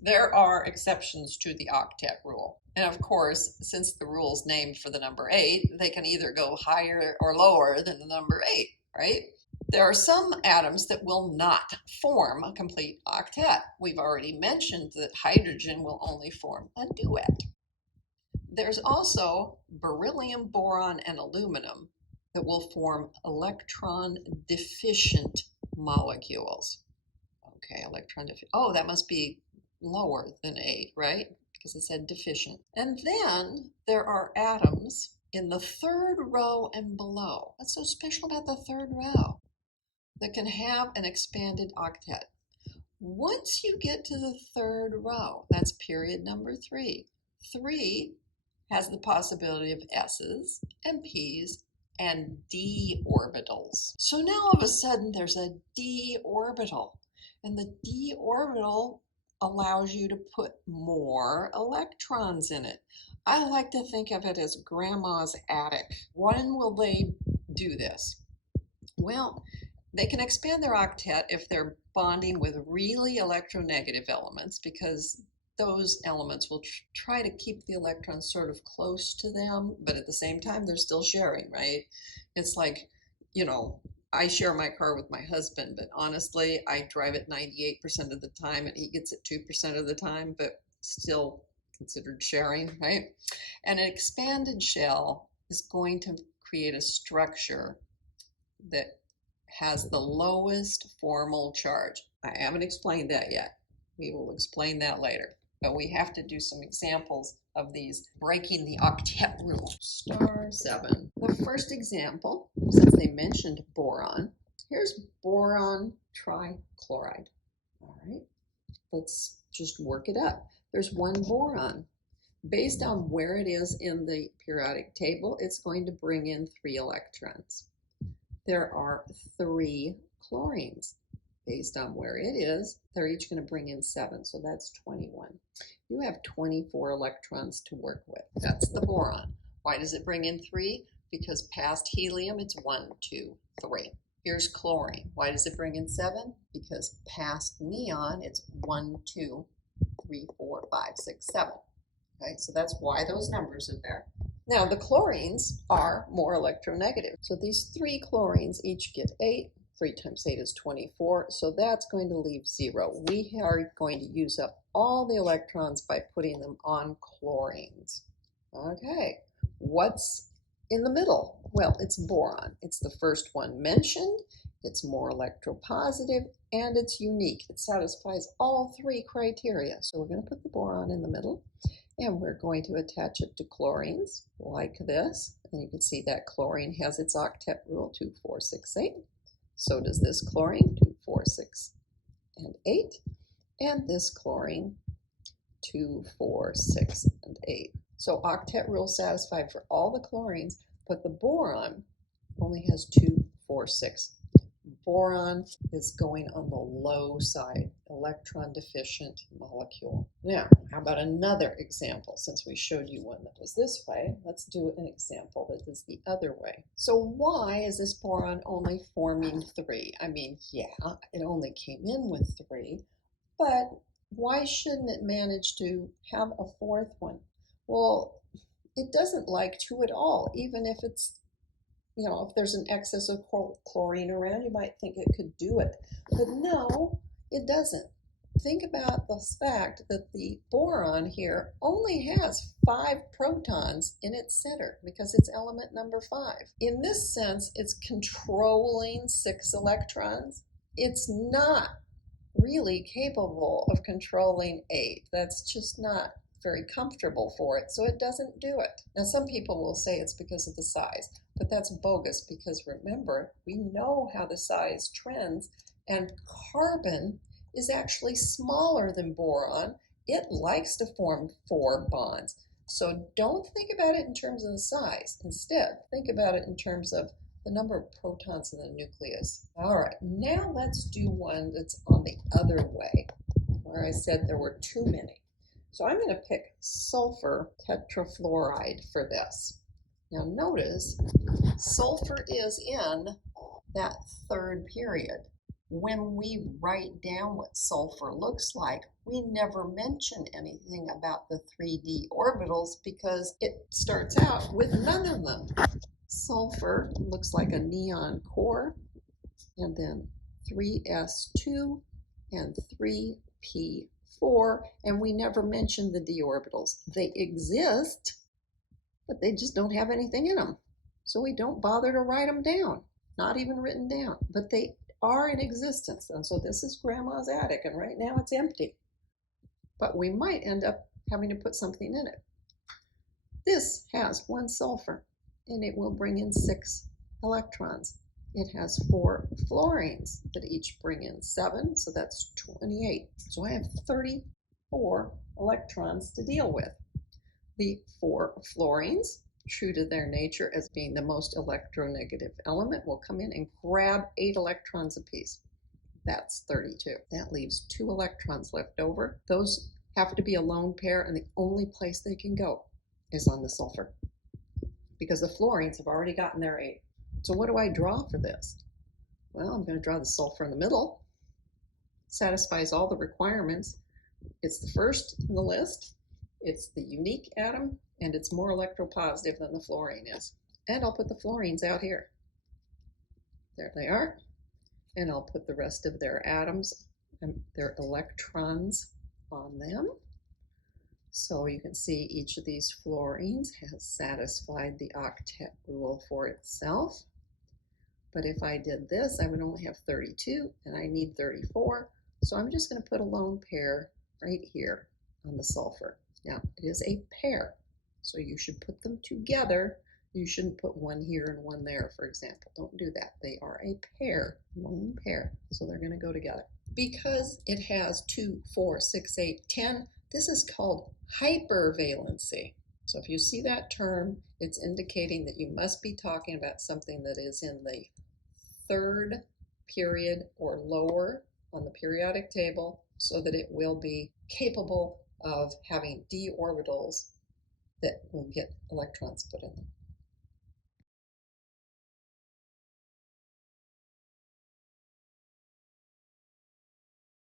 There are exceptions to the octet rule. And of course, since the rule is named for the number 8, they can either go higher or lower than the number 8, right? There are some atoms that will not form a complete octet. We've already mentioned that hydrogen will only form a duet. There's also beryllium, boron, and aluminum that will form electron deficient molecules. Okay, electron deficient. Oh, that must be lower than 8, right? Because it said deficient. And then there are atoms in the third row and below. What's so special about the third row? That can have an expanded octet. Once you get to the third row, that's period number 3. 3 has the possibility of S's and P's and d orbitals. So now all of a sudden there's a d orbital, and the d orbital allows you to put more electrons in it. I like to think of it as grandma's attic. When will they do this? Well, they can expand their octet if they're bonding with really electronegative elements, because those elements will try to keep the electrons sort of close to them, but at the same time, they're still sharing, right? It's like, I share my car with my husband, but honestly, I drive it 98% of the time and he gets it 2% of the time, but still considered sharing, right? And an expanded shell is going to create a structure that has the lowest formal charge. I haven't explained that yet. We will explain that later. But we have to do some examples of these breaking the octet rule. Star 7. The first example, since they mentioned boron, here's boron trichloride. All right, let's just work it up. There's one boron. Based on where it is in the periodic table, it's going to bring in 3 electrons. There are 3 chlorines. Based on where it is, they're each going to bring in 7, so that's 21. You have 24 electrons to work with. That's the boron. Why does it bring in 3? Because past helium, it's 1, 2, 3. Here's chlorine. Why does it bring in 7? Because past neon, it's 1, 2, 3, 4, 5, 6, 7. Okay, so that's why those numbers are there. Now, the chlorines are more electronegative. So these 3 chlorines each get 8. 3 times 8 is 24, so that's going to leave 0. We are going to use up all the electrons by putting them on chlorines. Okay, what's in the middle? Well, it's boron. It's the first one mentioned. It's more electropositive, and it's unique. It satisfies all 3 criteria. So we're going to put the boron in the middle, and we're going to attach it to chlorines like this. And you can see that chlorine has its octet rule, 2, 4, 6, 8. So does this chlorine, 2, 4, 6, and 8. And this chlorine, 2, 4, 6, and 8. So octet rule satisfied for all the chlorines, but the boron only has 2, 4, 6. Boron is going on the low side, electron deficient molecule. Now, how about another example? Since we showed you one that was this way, let's do an example that is the other way. So why is this boron only forming 3? I mean, yeah, it only came in with 3, but why shouldn't it manage to have a 4th one? Well, it doesn't like 2 at all, even if it's if there's an excess of chlorine around, you might think it could do it. But no, it doesn't. Think about the fact that the boron here only has 5 protons in its center because it's element number 5. In this sense, it's controlling 6 electrons. It's not really capable of controlling 8. That's just not very comfortable for it, so it doesn't do it. Now, some people will say it's because of the size, but that's bogus, because remember, we know how the size trends, and carbon is actually smaller than boron. It likes to form 4 bonds. So don't think about it in terms of the size. Instead, think about it in terms of the number of protons in the nucleus. All right, now let's do one that's on the other way, where I said there were too many. So I'm going to pick sulfur tetrafluoride for this. Now notice, sulfur is in that 3rd period. when we write down what sulfur looks like, we never mention anything about the 3d orbitals because it starts out with none of them. Sulfur looks like a neon core, and then 3s2 and 3p4, and we never mention the d orbitals. They exist, but they just don't have anything in them. So we don't bother to write them down, not even written down, but they are in existence. And so this is grandma's attic, and right now it's empty. But we might end up having to put something in it. This has 1 sulfur, and it will bring in 6 electrons. It has 4 fluorines that each bring in 7, so that's 28. So I have 34 electrons to deal with. The 4 fluorines, true to their nature as being the most electronegative element, will come in and grab 8 electrons apiece. That's 32. That leaves 2 electrons left over. Those have to be a lone pair, and the only place they can go is on the sulfur, because the fluorines have already gotten their 8. So what do I draw for this? Well, I'm going to draw the sulfur in the middle. Satisfies all the requirements. It's the first in the list. It's the unique atom, and it's more electropositive than the fluorine is. And I'll put the fluorines out here. There they are. And I'll put the rest of their atoms and their electrons on them. So you can see each of these fluorines has satisfied the octet rule for itself. But if I did this, I would only have 32, and I need 34. So I'm just going to put a lone pair right here on the sulfur. Now, it is a pair, so you should put them together. You shouldn't put one here and one there, for example. Don't do that. They are a pair, lone pair, so they're going to go together. Because it has 2, 4, 6, 8, 10, this is called hypervalency. So if you see that term, it's indicating that you must be talking about something that is in the 3rd period or lower on the periodic table, so that it will be capable of having d orbitals that will get electrons put in them.